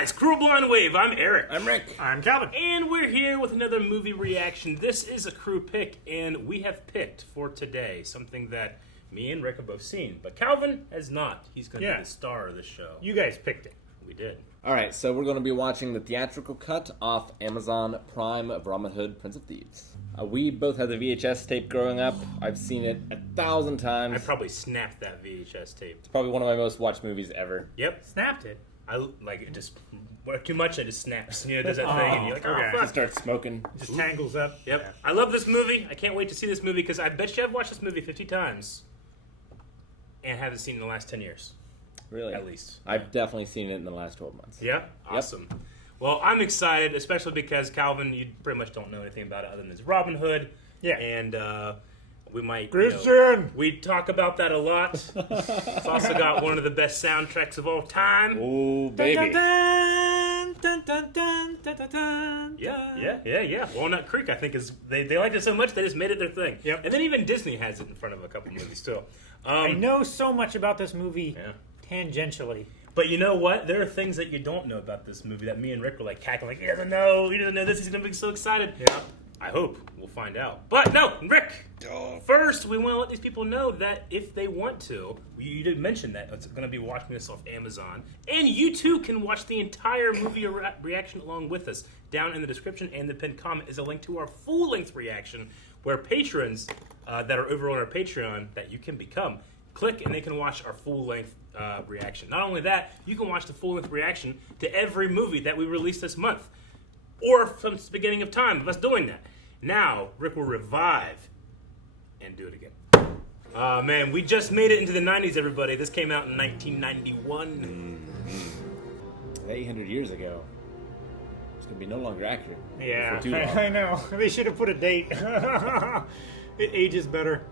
guys, Cruel Blind Wave. I'm Eric. I'm Rick. I'm Calvin. And we're here with another movie reaction. This is a crew pick, and we have picked for today something that me and Rick have both seen, but Calvin has not. He's going to be the star of the show. You guys picked it. We did. All right, so we're going to be watching the theatrical cut off Amazon Prime of Robin Hood, Prince of Thieves. We both had the VHS tape growing up. I've seen it 1,000 times. I probably snapped that VHS tape. It's probably one of my most watched movies ever. Yep. Snapped it. I like it. Just too much. It just snaps. You know, it does that thing, and you're like, oh okay. fuck. It starts smoking. It just tangles up. Yep. Yeah. I love this movie. I can't wait to see this movie because I bet you I've watched this movie 50 times and haven't seen it in the last 10 years. Really? At least. I've definitely seen it in the last 12 months. Yeah? Awesome. Well, I'm excited, especially because, Calvin, you pretty much don't know anything about it other than it's Robin Hood. Yeah. And we might... Christian! We talk about that a lot. It's also got one of the best soundtracks of all time. Oh, baby. Dun, dun, dun, dun, dun, dun, dun, Yeah. Walnut Creek, I think, is... They liked it so much, they just made it their thing. Yep. And then even Disney has it in front of a couple movies, too. I know so much about this movie tangentially. But you know what? There are things that you don't know about this movie that me and Rick were like cackling, like, he doesn't know this, he's going to be so excited. Yeah. I hope we'll find out. But no, Rick, first we want to let these people know that if they want to, you did mention that it's going to be watching this off Amazon, and you too can watch the entire movie reaction along with us. Down in the description and the pinned comment is a link to our full-length reaction where patrons that are over on our Patreon that you can become, click and they can watch our full-length reaction. Not only that, you can watch the full-length reaction to every movie that we release this month, or from the beginning of time of us doing that. Now, Rick will revive and do it again. Man, we just made it into the 90s, everybody. This came out in 1991. 800 years ago. It's going to be no longer accurate. Yeah, For too long. I know. They should have put a date. It ages better.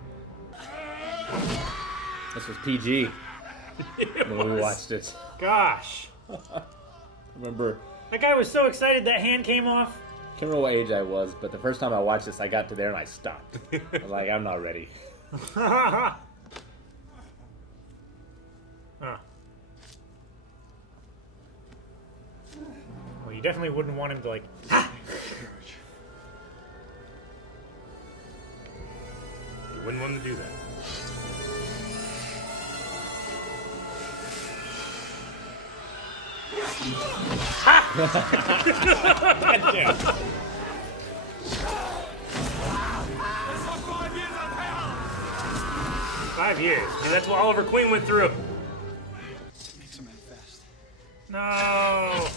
This was PG when we watched it. Gosh. I remember... That guy was so excited that hand came off. I can't remember what age I was, but the first time I watched this, I got to there and I stopped. I'm like, I'm not ready. Huh. Well, you definitely wouldn't want him to, like... You wouldn't want to do that. Goddamn. 5 years. And that's what Oliver Queen went through. No.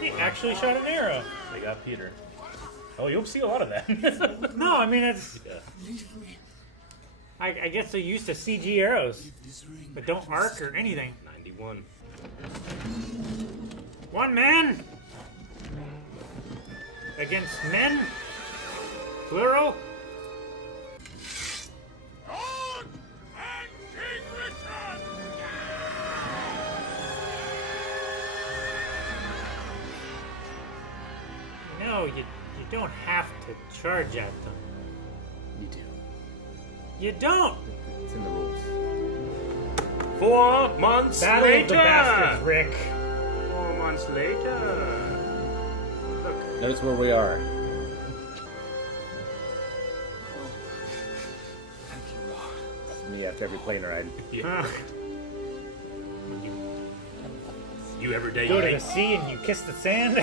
He actually shot an arrow. They got Peter. Oh, you'll see a lot of that. No, I mean, it's... I guess they're used to CG arrows, but don't arc or anything. 91. One man against men, plural. No, you don't have to charge at them. You do. You don't. It's in the rules. 4 months Battle later. of the Bastards, Rick. 4 months later. Look. Notice where we are. It's me after every plane ride. Yeah. You every day Go you to the make, sea and you kiss the sand.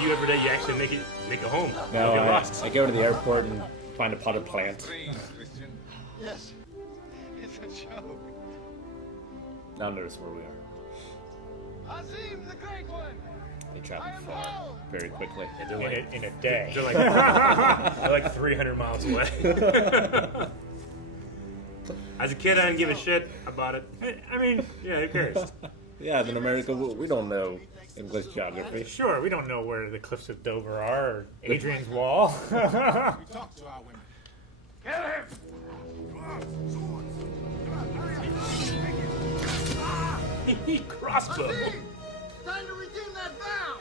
you every day you actually make it home. No, You get lost. I go to the airport and find a potted plant. Yes, it's a joke. Now notice where we are. Azim, the great one. They travel far very quickly. Yeah, they're like in a day. they're like 300 miles away. As a kid, I didn't give a shit about it. I mean, Yeah, who cares? Yeah, in America, we don't know English geography. sure, we don't know where the cliffs of Dover are or Adrian's Wall. We talk to our women. Kill him. He crossbow. Time to redeem that vow.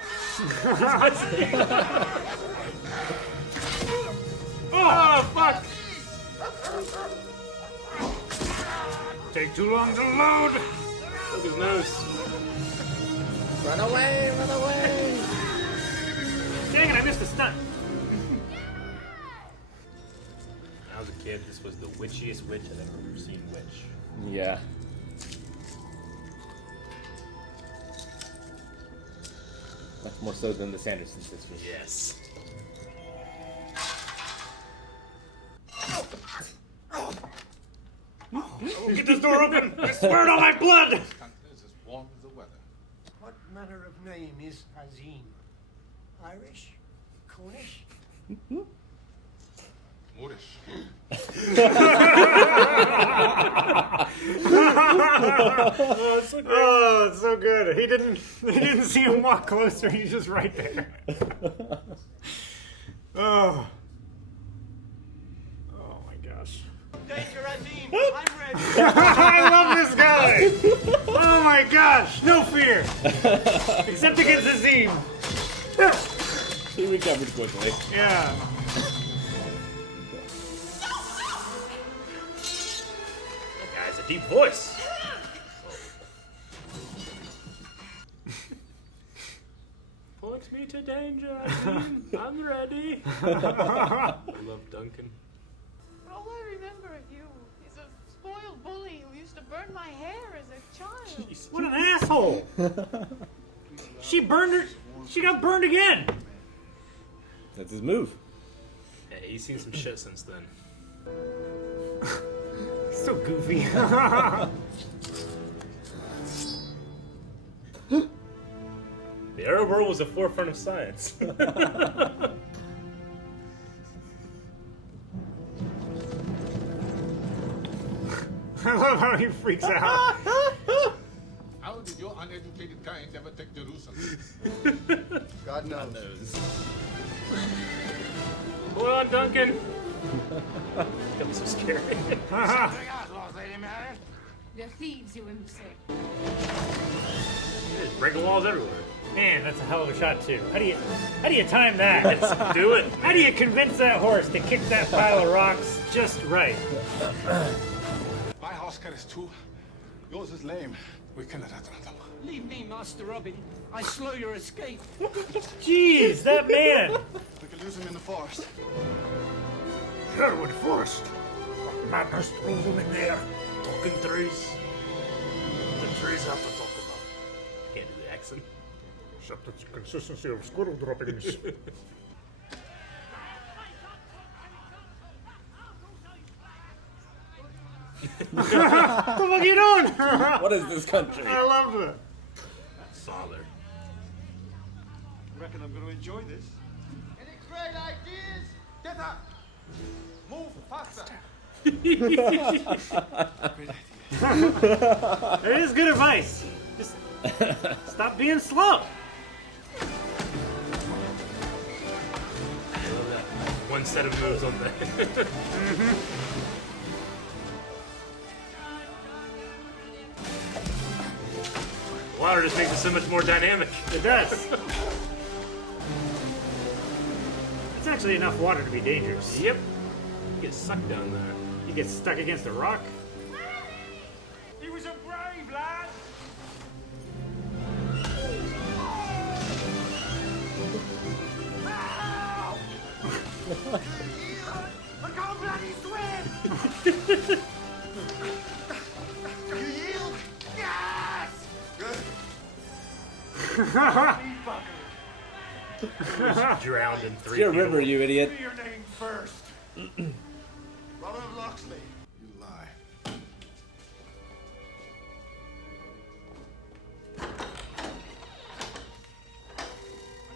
Oh, fuck! Take too long to load. Look his nose. Run away! Run away! Dang it, I missed a stunt. When I was a kid, this was the witchiest witch I've ever seen witch. Yeah. Much more so than the Sanderson sisters. Yes. Get this door open! I swear on my blood! Country is as warm as the weather. What manner of name is Hazim? Irish? Cornish? Moorish. Oh, it's so good. He didn't see him walk closer. He's just right there. Oh. Oh my gosh. Danger, Hazim! I'm ready! I love this guy. Oh my gosh. No fear. Except against Azim. He recovered quickly. Yeah. That guy's a deep voice. Point me to danger, I'm ready. I love Duncan. All I remember of you is a spoiled bully who used to burn my hair as a child. What an asshole. She burned her. She got burned again. That's his move. Yeah, he's seen some shit since then. So goofy. The Arab world was the forefront of science. I love how he freaks out. How did your uneducated kind ever take Jerusalem? God knows. Hold on, Duncan. That was so scary. They're thieves, you imbecile. There's breaking walls everywhere. Man, that's a hell of a shot too. How do you time that? Let's do it. How do you convince that horse to kick that pile of rocks just right? My horse carries two. Yours is lame. We cannot outrun them. Leave me, Master Robin. I slow your escape. Jeez, that man. We could lose him in the forest. Sherwood Forest. Madness throws him in there. Talking trees. The trees have to talk about. Can't do the accent. Except it's consistency of squirrel droppings. What the fuck are you doing? What is this country? I love it. Father. I reckon I'm going to enjoy this. Any great ideas? Get up! Move faster! It is good advice. Just stop being slow. One set of moves on that. Water just makes it so much more dynamic. It does. It's actually enough water to be dangerous. Yep. You get sucked down there. You get stuck against a rock. He was a brave lad. I can't bloody swim! You yield? Yes! Drowned in 3 Your feet of river, you idiot. Say your name first. Robert of Locksley. You lie. On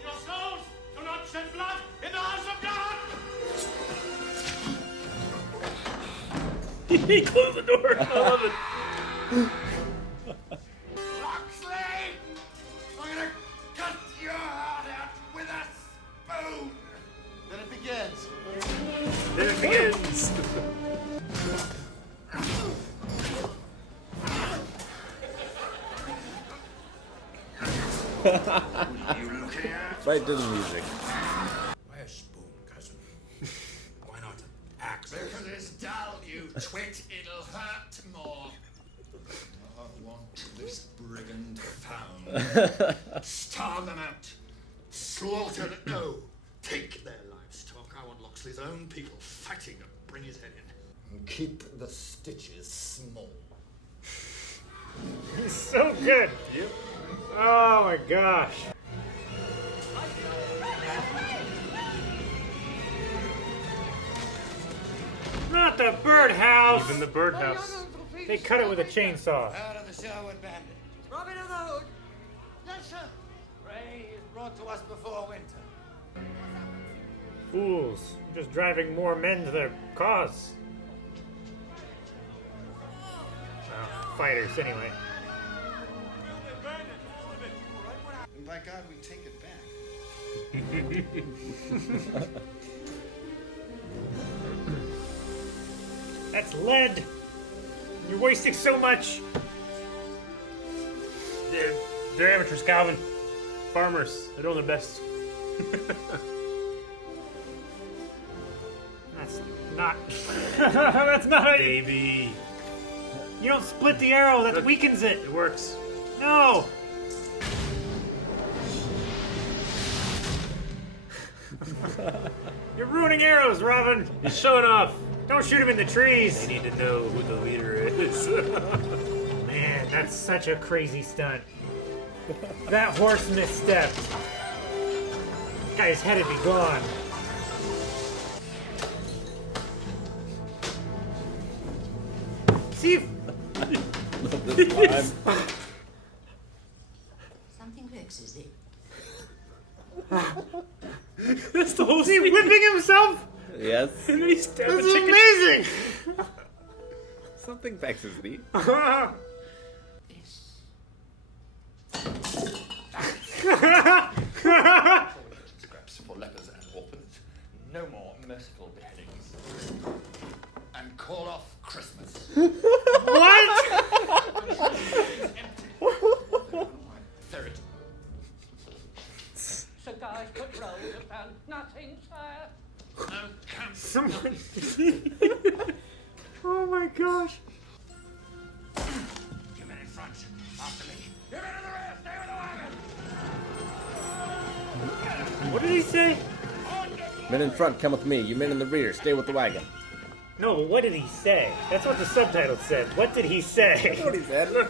your souls, do not shed blood in the house of God! He closed the door. I love it. Locksley! I'm gonna cut your heart out with a spoon! Then it begins. Then it begins. Right to the music. Why a spoon, cousin? Why not an axe? Because it's dull, you twit. It'll hurt more. I want this brigand found. Starve them out. Slaughter them. No. Take their livestock. I want Loxley's own people fighting to bring his head in. And keep the stitches small. He's so good. Yep. Oh my gosh. Not the birdhouse. Even the birdhouse. They cut it with a chainsaw. Out of the Sherwood bandit. Robin of the Hood. Yes, sir. Ray is brought to us before winter. Fools. Just driving more men to their cause. Well, fighters, anyway. And by God, we take it back. That's lead. You're wasting so much. They're amateurs, Calvin. Farmers. They're doing their best. That's not. That's not how you. Baby. You don't split the arrow. That weakens it. It works. No. You're ruining arrows, Robin. He's showing off. Don't shoot him in the trees. They need to know who the leader is. Man, that's such a crazy stunt. That horse misstepped. Guy's head would be gone. See if Something vexes thee. That's the whole is he scene. whipping himself? Yes. And then he stabbed This the is chicken. amazing. Something vexes thee. This. Scraps for lepers and orphans. No more merciful beheadings. And call off Christmas. What? Ferret. Cigars, patrols, about nothing, sire. No camp. Someone. Oh my gosh. You men in front. After me. You men in the rear. Stay with the wagon. What did he say? Men in front, come with me. You men in the rear, stay with the wagon. No, but what did he say? That's what the subtitle said. What did he say? What he said.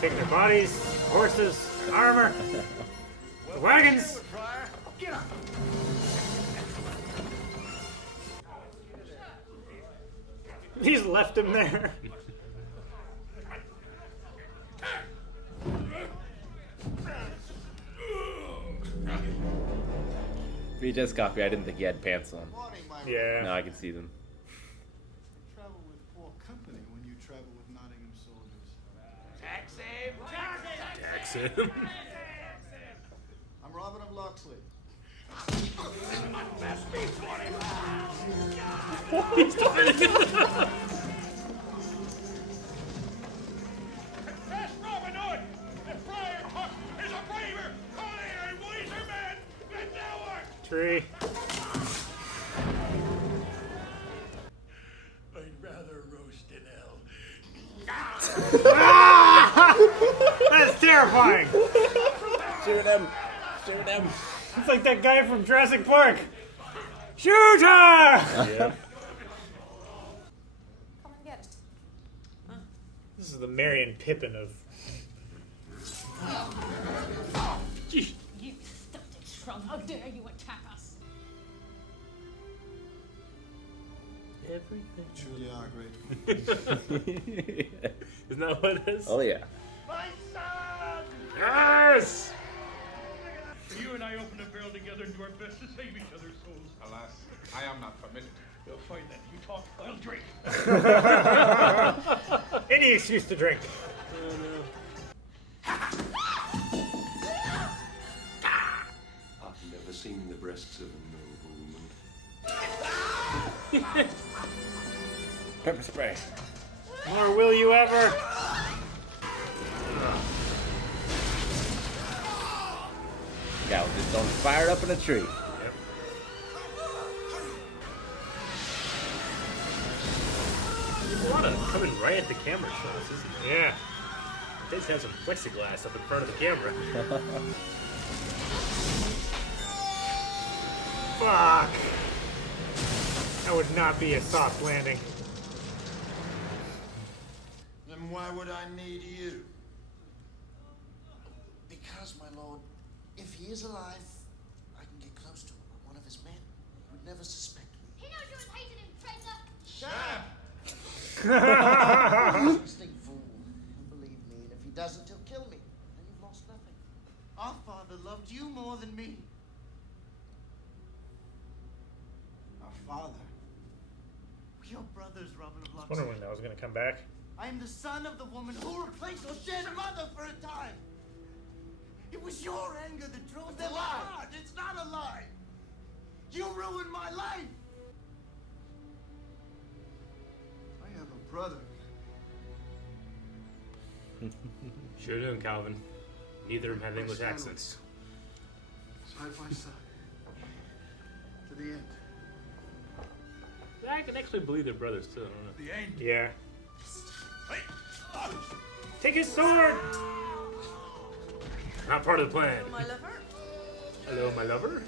Take their bodies, horses, armor, the wagons. Get up. He's left him there. VHS copy, I didn't think he had pants on. Morning, my Yeah. Now I can see them. travel with poor company when you travel with Nottingham soldiers. Tax him. I'm Robin of Loxley. That's Robin Hood! The Friar Tuck is a braver, holier, and wiser man than thou art! Tree. I'd rather roast an That's terrifying. Shoot him! Shoot him! It's like that guy from Jurassic Park. Shoot her! Yeah. Come and get it. This is the Merry and Pippin of. You stunted scrum! How dare you attack us? Everything. Truly are grateful. Isn't that what it is? Oh yeah. My son! Yes! You and I opened a barrel together and do our best to save each other's souls. Alas, I am not permitted. You'll find that. You talk, I'll drink. Any excuse to drink. I've never seen the breasts of a noble woman. Pepper spray. Nor will you ever. Gal just don't fire up in a tree. right at the camera shows, isn't he? Yeah. He does have some plexiglass up in front of the camera. Fuck. That would not be a soft landing. Then why would I need you? Because, my lord, if he is alive, I can get close to him. I'm one of his men. He would never suspect me. He knows you hated him, traitor. Trusting fool. And believe me, and if he doesn't, he'll kill me. Then you've lost nothing. Our father loved you more than me. Our father. We are brothers, Robin of I Locksley. wonder when that was gonna come back. I am the son of the woman who replaced your dead mother for a time. It was your anger that drove them out. It's not a lie. You ruined my life. I have a brother. Sure do, Calvin. Neither of them have English accents. Side by side. To the end. I can actually believe they're brothers too. I don't know. The end. Yeah. Take his sword! Not part of the plan. My lover? Hello, my lover.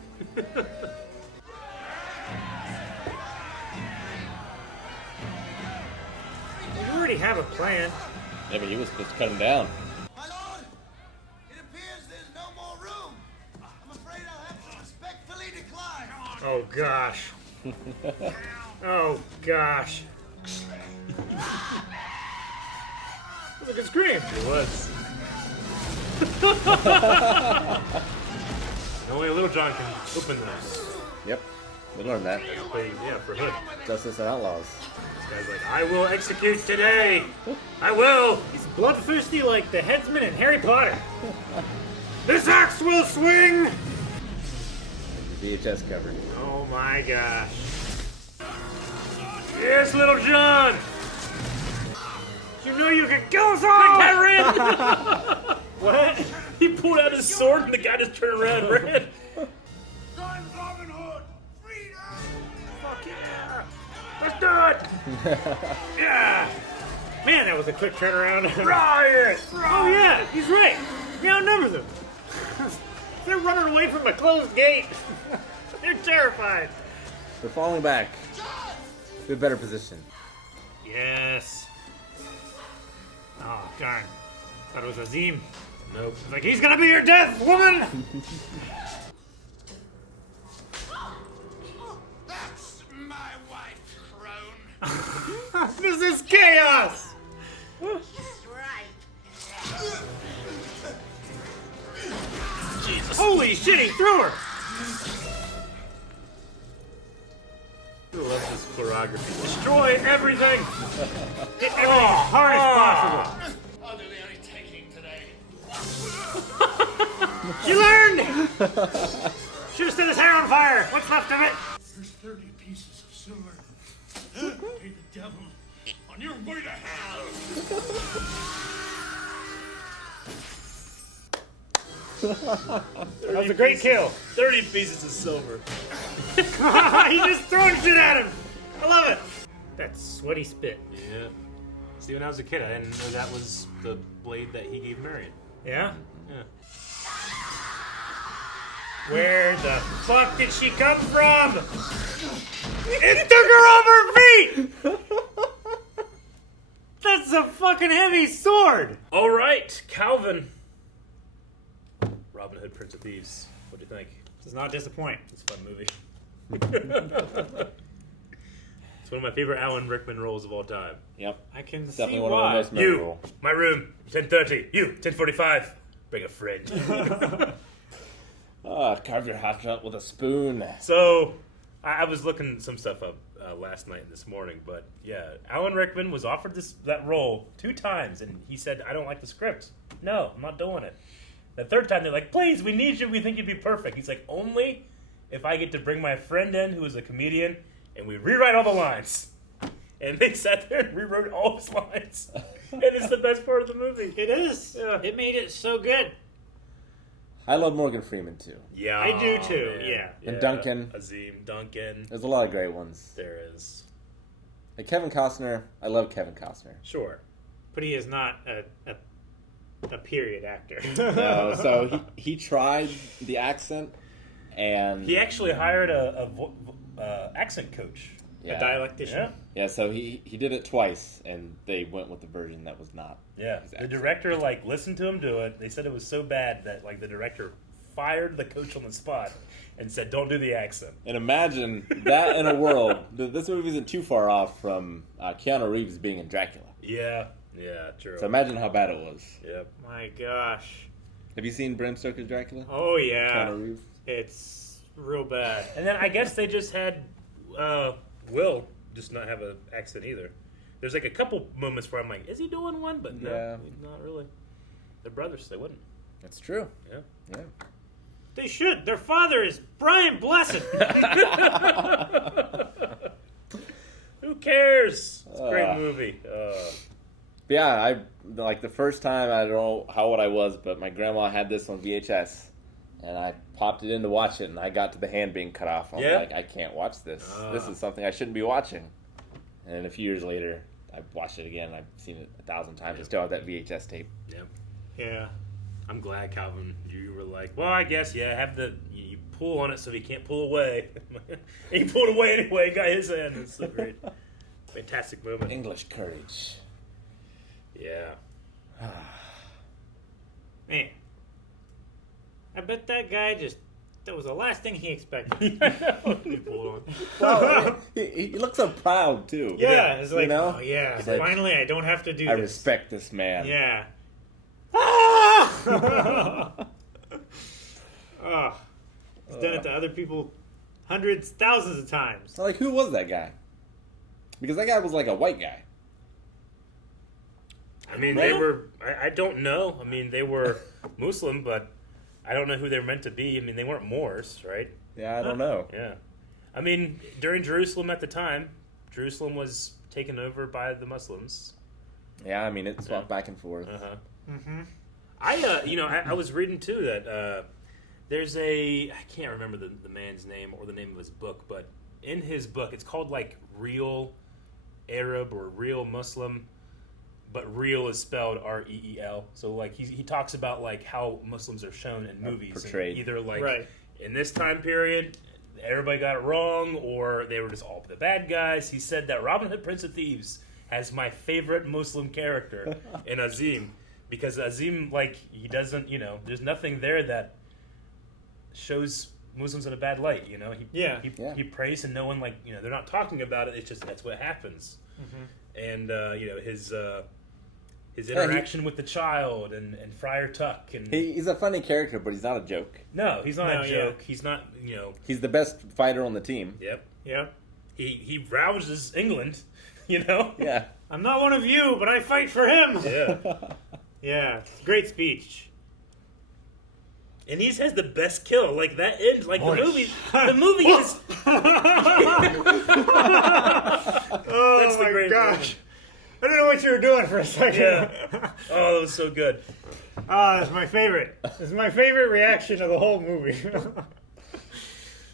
You already have a plan. Yeah, but he was supposed to cut him down. My lord, it appears there's no more room. I'm afraid I'll have to respectfully decline. Oh gosh. Oh gosh. That was a good scream. It was. Only a little John can open those. Yep, we learned that. But yeah, for Hood. Justice and Outlaws. This guy's like, I will execute today. I will. He's bloodthirsty like the headsman in Harry Potter. This axe will swing! The VHS cover. Oh my gosh. Yes, little John. You know you can kill us all! I ran. What? He pulled out his sword and the guy just turned around and ran. I'm Robin Hood. Freedom. Fuck yeah! Let's do it! Yeah! Man, that was a quick turnaround. Riot! Oh yeah, he's right. We outnumber them. They're running away from a closed gate. They're terrified. They're falling back. To a better position. Yes. Oh, darn. Thought it was Azim. Nope. Like, he's gonna be your death, woman! That's my wife, crone. This is chaos! Jesus. Holy shit, he threw her! I love this choreography. Destroy everything! Hit everything as hard as possible. I'll do the only taking today. You learned! Should have set his hair on fire. What's left of it? Here's 30 pieces of silver. Pay the devil on your way to hell. That was a great kill. 30 pieces of silver. He's just throwing shit at him. I love it. That sweaty spit. Yeah. See, when I was a kid, I didn't know that was the blade that he gave Marion. Yeah? Yeah. Where the fuck did she come from? It took her off her feet! That's a fucking heavy sword! All right, Calvin. Robin Hood, Prince of Thieves. What do you think? Does not disappoint. It's a fun movie. It's one of my favorite Alan Rickman roles of all time. Yep. I can Definitely see one why. of the most memorable. You, my room, 10:30. You, 10:45. Bring a friend. Carve your hot shot with a spoon. So, I was looking some stuff up last night and this morning, but yeah, Alan Rickman was offered that role 2 times, and he said, I don't like the script. No, I'm not doing it. The 3rd time, they're like, please, we need you. We think you'd be perfect. He's like, only if I get to bring my friend in who is a comedian, and we rewrite all the lines. And they sat there and rewrote all his lines. And it's the best part of the movie. It is. Yeah. It made it so good. I love Morgan Freeman too. Yeah, I do too, man. yeah. And Duncan. Azim, Duncan. There's a lot of great ones. There is. Like Kevin Costner, I love Kevin Costner. Sure. But he is not a period actor. No, so he tried the accent, and He actually hired a accent coach. yeah. A dialectician. Yeah, so he did it twice, and they went with the version that was not. Yeah. his The accent. director listened to him do it. They said it was so bad that the director fired the coach on the spot and said, "Don't do the accent." And imagine that in a world. This movie isn't too far off from Keanu Reeves being in Dracula. Yeah. Yeah. True. So imagine how bad it was. Yep. My gosh. Have you seen Bram Stoker's Dracula? Oh yeah. Keanu Reeves. It's real bad. And then I guess they just had Will just not have an accent either. There's like a couple moments where I'm like, is he doing one? But no, Yeah. not really. They're brothers, they wouldn't. That's true. Yeah. Yeah. They should. Their father is Brian Blessed. Who cares? It's a great Uh. movie. But yeah, I like the first time. I don't know how old I was, but my grandma had this on VHS, and I popped it in to watch it, and I got to the hand being cut off. I'm Yeah? like, I can't watch this. This is something I shouldn't be watching. And then a few years later, I watched it again. I've seen it 1,000 times. I still have that VHS tape. Yep. Yeah. I'm glad, Calvin, you were like, well, I guess, yeah, have you pull on it so he can't pull away. He pulled away anyway, got his hand. It's so great. Fantastic moment. English courage. Yeah. Man. I bet that guy that was the last thing he expected. He pulled on. Well, he looks so proud, too. Yeah, it's like, You know? oh yeah, It's like, finally I don't have to do I this. respect this man. Yeah. Ah! Oh, he's done it to other people hundreds, thousands of times. So, like, who was that guy? Because that guy was like a white guy. I mean, they were, I don't know. I mean, they were Muslim, but I don't know who they were meant to be. I mean, they weren't Moors, right? Yeah, I don't know. Yeah. I mean, during Jerusalem at the time, Jerusalem was taken over by the Muslims. Yeah, I mean, it swapped back and forth. Uh-huh. Mm-hmm. I was reading, too, that there's I can't remember the man's name or the name of his book, but in his book, it's called, like, Real Arab or Real Muslim, but real is spelled R-E-E-L. So, like, he talks about, like, how Muslims are shown in movies. Portrayed. And either, like, Right. in this time period, everybody got it wrong, or they were just all the bad guys. He said that Robin Hood, Prince of Thieves, has my favorite Muslim character in Azim. Because Azim, like, he doesn't, there's nothing there that shows Muslims in a bad light, He prays and no one, like, they're not talking about it. It's just, that's what happens. Mm-hmm. And, his interaction with the child and Friar Tuck. And He's a funny character, but he's not a joke. no, he's not No, a yeah. joke. He's not, He's the best fighter on the team. Yep. Yeah. He rouses England, Yeah. I'm not one of you, but I fight for him. Yeah. Yeah. Great speech. And he has the best kill. Like, that ends, like, Boy. the movie is... Oh That's the my great gosh. I don't know what you were doing for a second. Yeah. Oh, that was so good. That's my favorite. This is my favorite reaction of the whole movie.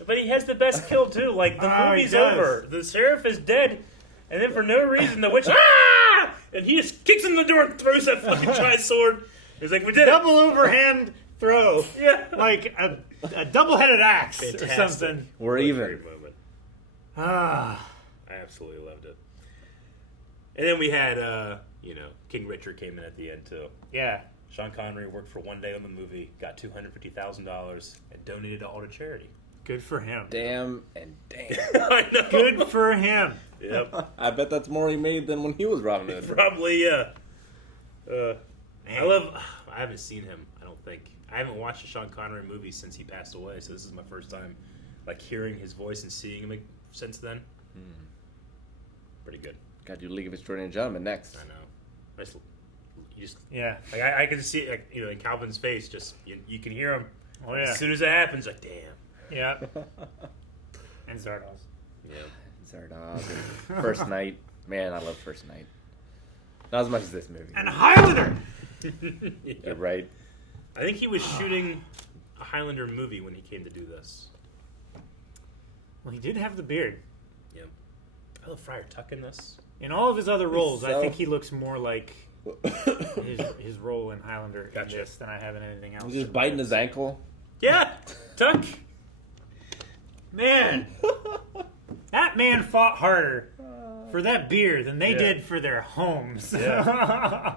But he has the best kill, too. Like, the Oh, he movie's does. over. The sheriff is dead. And then for no reason, the witch... Ah! And he just kicks in the door and throws that fucking giant sword. He's like, we did it. Double overhand throw. Yeah. Like a double-headed axe or Fantastic. something. We're What a even. great moment. Ah. I absolutely loved it. And then we had, King Richard came in at the end, too. Yeah. Sean Connery worked for one day on the movie, got $250,000, and donated it all to charity. Good for him. Damn and damn. I know. Good for him. Yep. I bet that's more he made than when he was Robin Hood. Probably, yeah. I haven't seen him, I don't think. I haven't watched a Sean Connery movie since he passed away, so this is my first time, like, hearing his voice and seeing him since then. Pretty good. Got to do League of Extraordinary Gentlemen next. I know. Yeah. Like, I can see, like, in Calvin's face, just, you can hear him. Oh, yeah. As soon as it happens, like, damn. Yeah. And Zardoz. Yeah. Zardoz. First Night. Man, I love First Night. Not as much as this movie. And Highlander. You're right. I think he was shooting a Highlander movie when he came to do this. Well, he did have the beard. Yeah. I love Friar Tuck in this. In all of his other roles, I so- think he looks more like his role in Highlander in Gotcha. this than I have in anything else. He's just biting his ankle. Yeah, Tuck. Man, that man fought harder for that beer than they did for their homes. Yeah.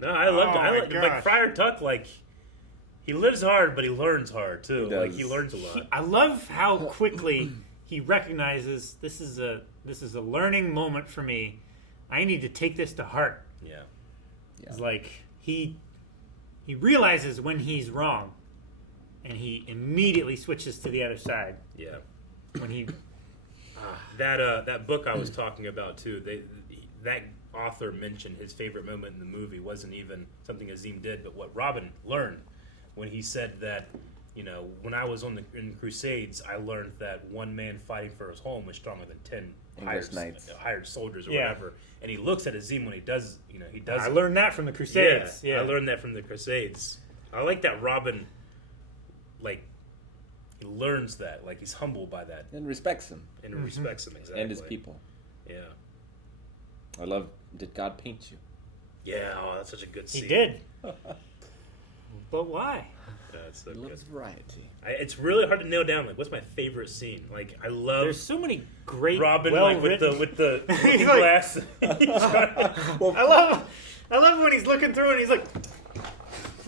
No, I loved it. Oh, I my like gosh. Friar Tuck. Like he lives hard, but he learns hard too. He does. Like he learns a lot. I love how quickly he recognizes this is a learning moment for me. I need to take this to heart. Yeah. It's like he realizes when he's wrong, and he immediately switches to the other side. Yeah. When he That book I was talking about too. That author mentioned his favorite moment in the movie wasn't even something Azim did, but what Robin learned when he said that, when I was in Crusades, I learned that one man fighting for his home was stronger than 10 English knights. hired soldiers or Yeah. whatever. And he looks at Azim when he does. He does. I learned that from the Crusades. Yeah, I learned that from the Crusades. I like that Robin, like, he learns that. Like, he's humbled by that And respects him. and respects him exactly. And his people. Yeah. I love, did God paint you? Yeah, oh, that's such a good scene. He did. But why? That's so He good. loves variety. It's really hard to nail down. Like, what's my favorite scene? Like, I love There's so many great, Robin, well like with the looking like- glass. I love when he's looking through and he's like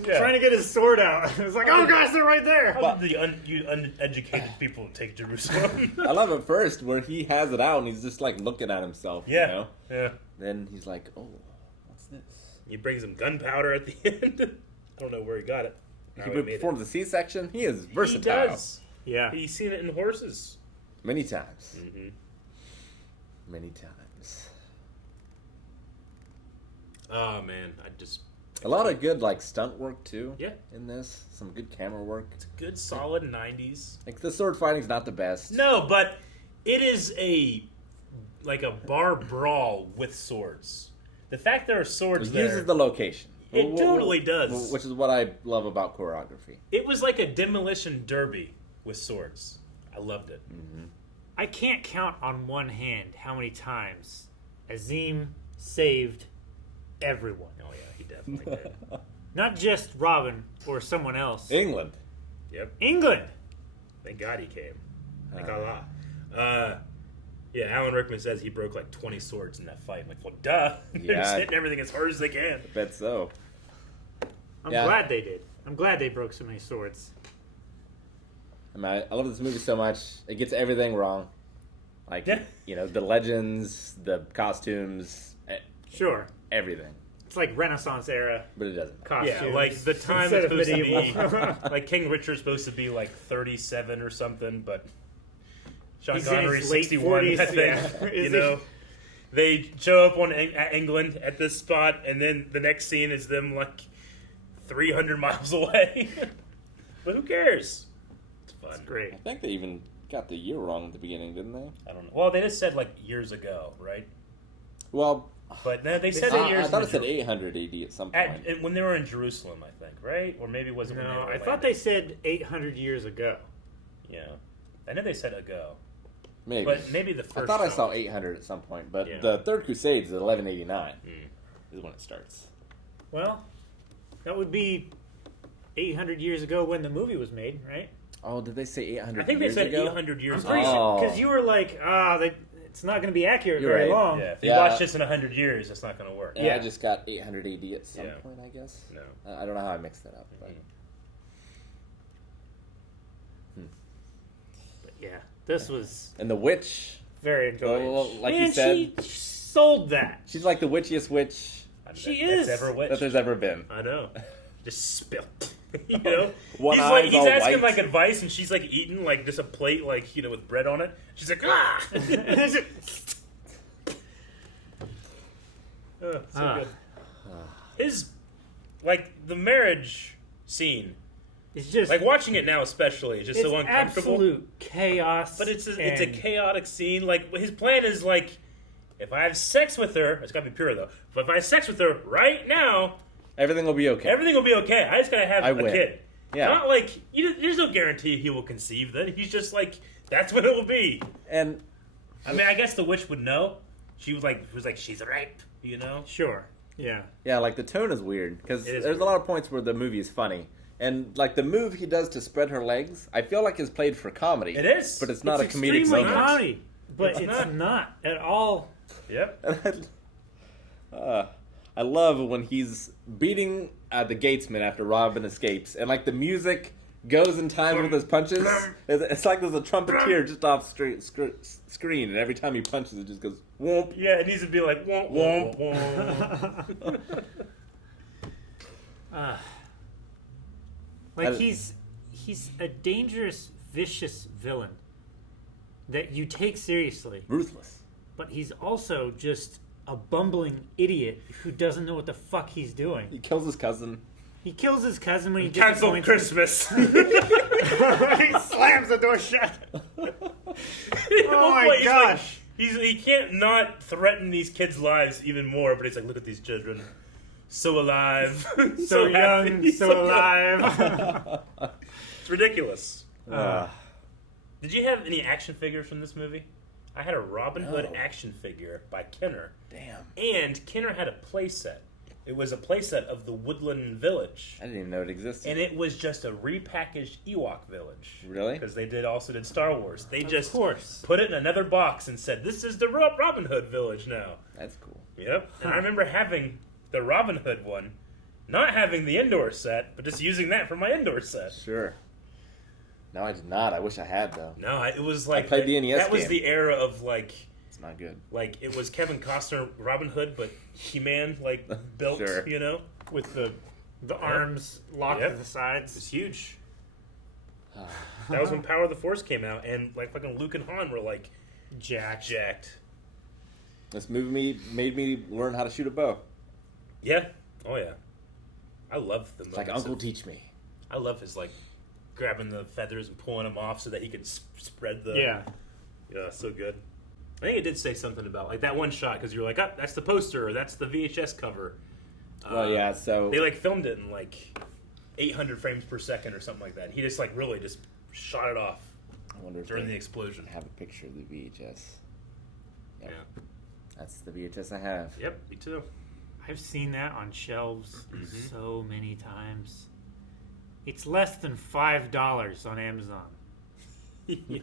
trying to get his sword out. It's like, oh gosh, they're right there. How did you uneducated people take Jerusalem? I love it first where he has it out and he's just like looking at himself. Yeah, You know? yeah. Then he's like, oh, what's this? He brings him gunpowder at the end. I don't know where he got it. He How he made it. performs a C-section. He is He versatile. does. Yeah. He's seen it in horses. Many times. Mm-hmm. Many times. Oh man, A lot of good like stunt work too. Yeah. In this, some good camera work. It's a good solid 90s. Like the sword fighting's not the best. No, but it is a bar brawl with swords. The fact there are swords It there. uses the location. It totally does. Which is what I love about choreography. It was like a demolition derby with swords. I loved it. I can't count on one hand how many times Azim saved everyone. Oh yeah, he definitely did. Not just Robin or someone else. England. Yep. England. Thank God he came. Thank Allah. Yeah, Alan Rickman says he broke like 20 swords in that fight. I'm like, well, duh. They're just Yeah. hitting everything as hard as they can. I bet so. I'm Yeah. glad they did. I'm glad they broke so many swords. I mean, I love this movie so much. It gets everything wrong. Like, Yeah. the legends, the costumes, Sure. everything. It's like Renaissance era But it doesn't. costumes. Yeah, like the time instead it's of supposed medieval. to be. Like King Richard's supposed to be like 37 or something, but Sean He's in his Connery's late 61, 40s, I think. yeah. You Is know? They show up at England at this spot, and then the next scene is them like 300 miles away. But who cares? It's fun. It's great. I think they even got the year wrong at the beginning, didn't they? I don't know. Well, they just said like years ago, right? Well, But no, they said I years. thought it in said Jer- 800 AD at some point. when they were in Jerusalem, I think, right? Or maybe it wasn't. when they No, were I thought landing. they said 800 years ago. Yeah, I know they said ago, Maybe. but maybe the first. I thought I film. saw 800 at some point, but Yeah. the Third Crusade is 1189 is when it starts. Well, that would be 800 years ago when the movie was made, right? Oh, did they say 800 I think they years said ago? 800 years I'm pretty ago. sure Oh. because you were like, it's not going to be accurate You're very right. long. Yeah, if you Yeah. watch this in 100 years, it's not going to work. Yeah, I just got 800 AD at some Yeah. point, I guess. No. I don't know how I mixed that up. But. But yeah, this was And the witch, very enjoyable. well, like Man, you said, she sold that. she's like the witchiest witch She That's is. ever that witched. there's ever been. I know. Just spilt. You know, One he's eye's all asking white. like advice, and she's like eating like just a plate, like with bread on it. She's like, ah. Oh, so good. His the marriage scene, It's just like watching it now, especially, is just it's so uncomfortable. absolute chaos. But it's a and- chaotic scene. Like his plan is like, if I have sex with her, it's gotta be pure though. But if I have sex with her right now, Everything will be okay. everything will be okay. I just gotta have I a win. kid. Yeah. Not like there's no guarantee he will conceive. Then he's just like that's what it will be. And I mean, I guess the witch would know. She was like, she's right, you know? Sure. Yeah. Yeah, like the tone is weird because It is there's weird. a lot of points where the movie is funny, and like the move he does to spread her legs, I feel like is played for comedy. It is, but it's not It's a comedic extremely moment. comedy, but It's it's not at all. Yep. I love when he's beating the gatesman after Robin escapes, and like the music goes in time with his punches. It's like there's a trumpeter just off screen, and every time he punches, it just goes whoomp. Yeah, it needs to be like womp womp womp. Like he's a dangerous, vicious villain that you take seriously, Ruthless. but he's also just a bumbling idiot who doesn't know what the fuck he's doing. He kills his cousin. He kills his cousin when he Cancel disappoints Christmas. him. He slams the door shut. Oh my gosh. He can't not threaten these kids' lives even more, but he's like, look at these children. So alive. So happy, young, so alive. It's ridiculous. Did you have any action figures from this movie? I had a Robin Hood action figure by Kenner. Damn. And Kenner had a playset. It was a playset of the Woodland Village. I didn't even know it existed. And it was just a repackaged Ewok village. Really? Because they also did Star Wars. They just course. put it in another box and said, this is the Robin Hood village now. That's cool. Yep. And I remember having the Robin Hood one, not having the indoor set, but just using that for my indoor set. Sure. No, I did not. I wish I had, though. No, it was like... I played the NES That was game. the era of, like... It's not good. Like, it was Kevin Costner Robin Hood, but He-Man, like, built, Sure. you know? With the arms locked Yep. to the sides. It's huge. That was when Power of the Force came out, and, like, fucking Luke and Han were, like, jacked. This movie made me learn how to shoot a bow. Yeah. Oh, yeah. I love the It's like moments Uncle of- teach me. I love his, like, grabbing the feathers and pulling them off so that he could spread the... Yeah. Yeah, so good. I think it did say something about, like, that one shot, because you're like, oh, that's the poster, or that's the VHS cover. Well, yeah, so... They, like, filmed it in, like, 800 frames per second or something like that. He just, like, really just shot it off I wonder if during they the explosion. have a picture of the VHS. Yep. Yeah. That's the VHS I have. Yep, me too. I've seen that on shelves so many times. It's less than $5 on Amazon. Yeah.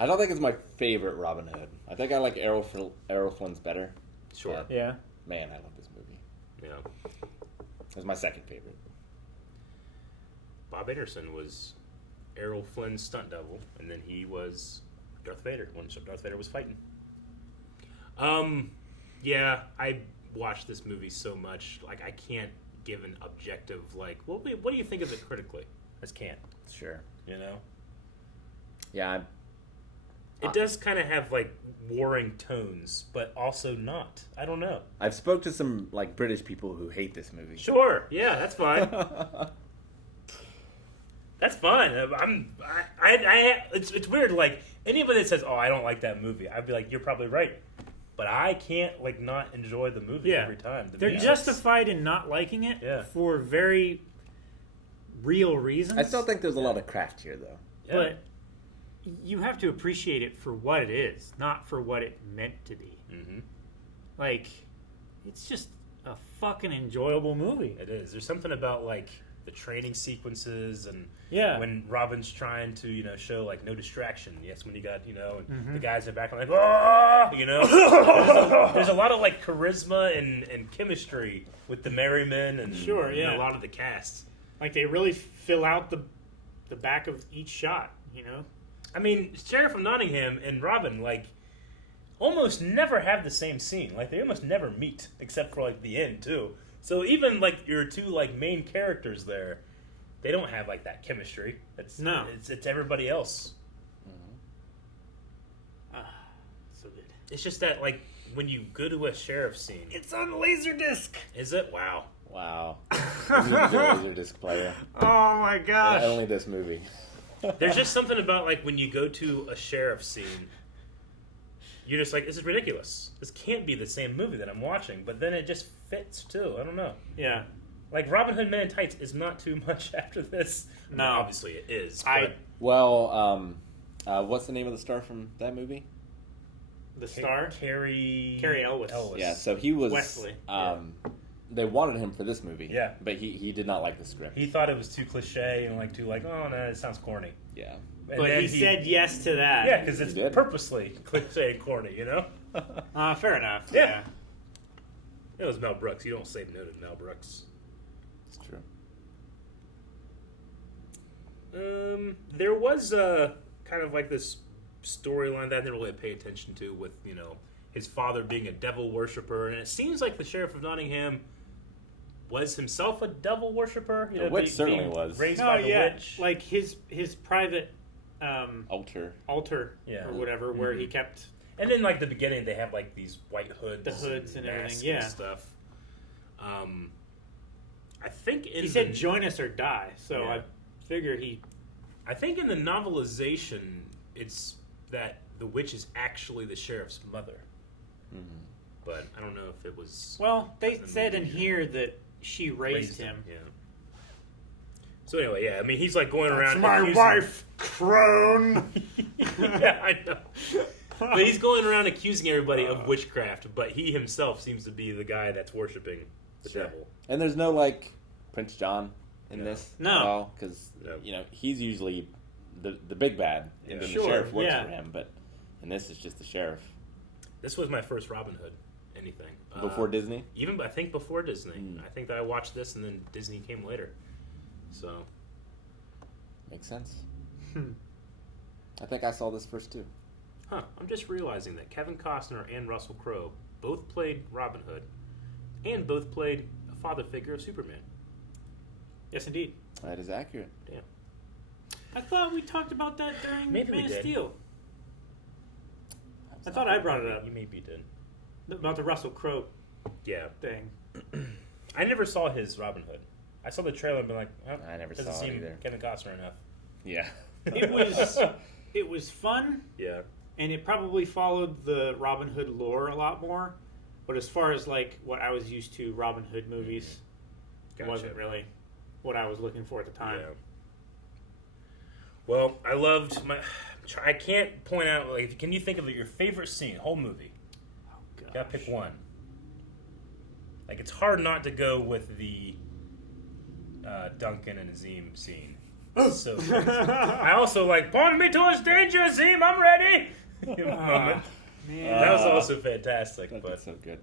I don't think it's my favorite Robin Hood. I think I like Errol Flynn's better. Sure. But, Yeah. man, I love this movie. Yeah. It's my second favorite. Bob Anderson was Errol Flynn's stunt double, and then he was Darth Vader when Darth Vader was fighting. Yeah, I watched this movie so much, like, I can't give an objective, like, what do you think of it critically? I just can't, Sure. you know? Yeah, It does kind of have, like, warring tones, but also not. I don't know. I've spoke to some like British people who hate this movie. Sure, yeah, that's fine. That's fine. It's weird. Like, anybody that says, "Oh, I don't like that movie," I'd be like, "You're probably right." But I can't, like, not enjoy the movie every time. They're justified in not liking it for very real reasons. I still think there's a lot of craft here, though. Yeah. But you have to appreciate it for what it is, not for what it meant to be. Mm-hmm. Like, it's just a fucking enjoyable movie. It is. There's something about, like, the training sequences and when Robin's trying to, you know, show, like, no distraction. Yes, when you got, you know, the guys in the back are like, oh, you know. there's a lot of, like, charisma and chemistry with the Merrymen and a lot of the cast. Like, they really fill out the back of each shot, you know? I mean, Sheriff of Nottingham and Robin, like, almost never have the same scene. Like, they almost never meet, except for, like, the end, too. So even, like, your two, like, main characters there, they don't have, like, that chemistry. It's everybody else. So good. It's just that, like, when you go to a sheriff scene... It's on Laserdisc! Is it? Wow. Wow. This is a Laserdisc player. Oh, my gosh. Only this movie. There's just something about, like, when you go to a sheriff scene, you're just like, this is ridiculous. This can't be the same movie that I'm watching. But then it just fits, too. I don't know. Yeah. Like, Robin Hood Men in Tights is not too much after this. No. I mean, obviously it is. But Well, what's the name of the star from that movie? the star? Carrie Elwes. Yeah, so he was Wesley. They wanted him for this movie. Yeah. But he did not like the script. He thought it was too cliche and oh no, it sounds corny. Yeah. And But then he said yes to that. Yeah, because it's purposely cliche and corny, you know? Fair enough. Yeah. It was Mel Brooks. You don't say no to Mel Brooks. It's true. There was kind of like this storyline that I didn't really pay attention to with, his father being a devil worshiper. And it seems like the Sheriff of Nottingham was himself a devil worshiper. The witch certainly was. Raised by the witch. Like his private altar or whatever, where he kept. And then, like, the beginning, they have, like, these white hoods. The hoods and everything, masks yeah. And stuff. I think in He said, join us or die, so I figure I think in the novelization, it's that the witch is actually the sheriff's mother. Mm-hmm. But I don't know if it was... Well, they said in here that she raised him. Yeah. So anyway, yeah, I mean, he's, like, going around... That's my wife, crone! Yeah, I know. But he's going around accusing everybody of witchcraft, but he himself seems to be the guy that's worshiping the devil. And there's no, like, Prince John in this No. at all, because, he's usually the big bad, and then the sheriff works for him, but in this, it's just the sheriff. This was my first Robin Hood anything. Before Disney? Even, I think, before Disney. I think that I watched this, and then Disney came later. So... Makes sense. I think I saw this first, too. Huh, I'm just realizing that Kevin Costner and Russell Crowe both played Robin Hood and both played a father figure of Superman. Yes, indeed. That is accurate. Damn. I thought we talked about that during Maybe Man we of did. Steel. I thought I brought it up. You maybe did. About the Russell Crowe thing. thing. I never saw his Robin Hood. I saw the trailer and been like, I never doesn't saw it seem either. Kevin Costner enough. Yeah. It was fun. Yeah. And it probably followed the Robin Hood lore a lot more. But as far as like what I was used to Robin Hood movies, it wasn't really what I was looking for at the time. Yeah. Well, I loved I can't point out, like, can you think of your favorite scene, whole movie? Oh, gosh. You gotta pick one. Like, it's hard not to go with the Duncan and Azim scene. So crazy. I also like, point me towards danger, Azim, I'm ready! Moment. Man. That was also fantastic. That's so good.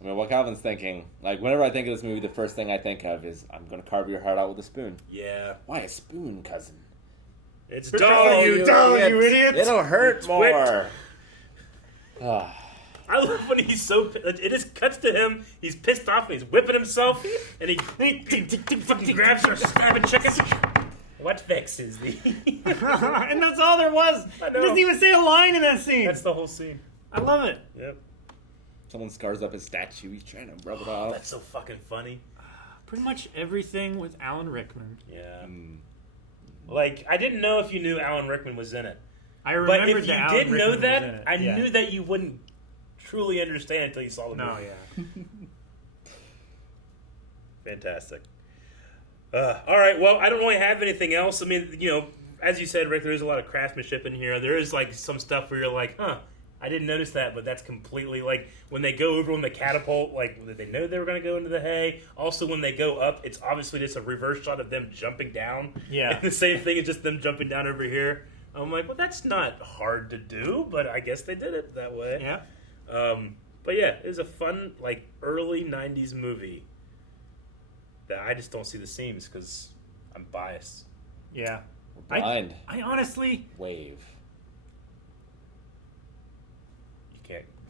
I mean, what Calvin's thinking, like, whenever I think of this movie, the first thing I think of is, I'm going to carve your heart out with a spoon. Yeah. Why a spoon, cousin? It's dull, you idiot! It'll hurt more. I love when he's so... It just cuts to him, he's pissed off, and he's whipping himself, and he fucking grabs her stabbing chicken. What vexes thee? And that's all there was. I know. He doesn't even say a line in that scene. That's the whole scene. I love it. Yep. Someone scars up his statue, he's trying to rub it off. That's so fucking funny. Pretty much everything with Alan Rickman. Yeah. Like, I didn't know if you knew Alan Rickman was in it. I remembered but if you that did Alan know Rickman that, was in it. I knew that you wouldn't truly understand until you saw the movie. No, yeah. Fantastic. All right, well, I don't really have anything else. I mean, as you said, Rick, there is a lot of craftsmanship in here. There is, like, some stuff where you're like, I didn't notice that, but that's completely, like, when they go over on the catapult, like, did they know they were going to go into the hay? Also, when they go up, it's obviously just a reverse shot of them jumping down. Yeah. And the same thing is just them jumping down over here. I'm like, well, that's not hard to do, but I guess they did it that way. Yeah. But yeah, it was a fun, like, early 90s movie that I just don't see the seams because I'm biased. Yeah. We're blind. I honestly... Wave.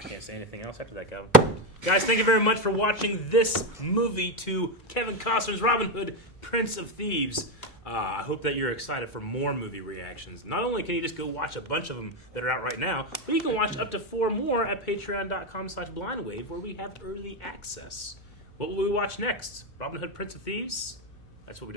You can't say anything else after that, Calvin. Guys, thank you very much for watching this movie to Kevin Costner's Robin Hood, Prince of Thieves. I hope that you're excited for more movie reactions. Not only can you just go watch a bunch of them that are out right now, but you can watch up to 4 more at patreon.com/blindwave where we have early access. What will we watch next? Robin Hood, Prince of Thieves? That's what we just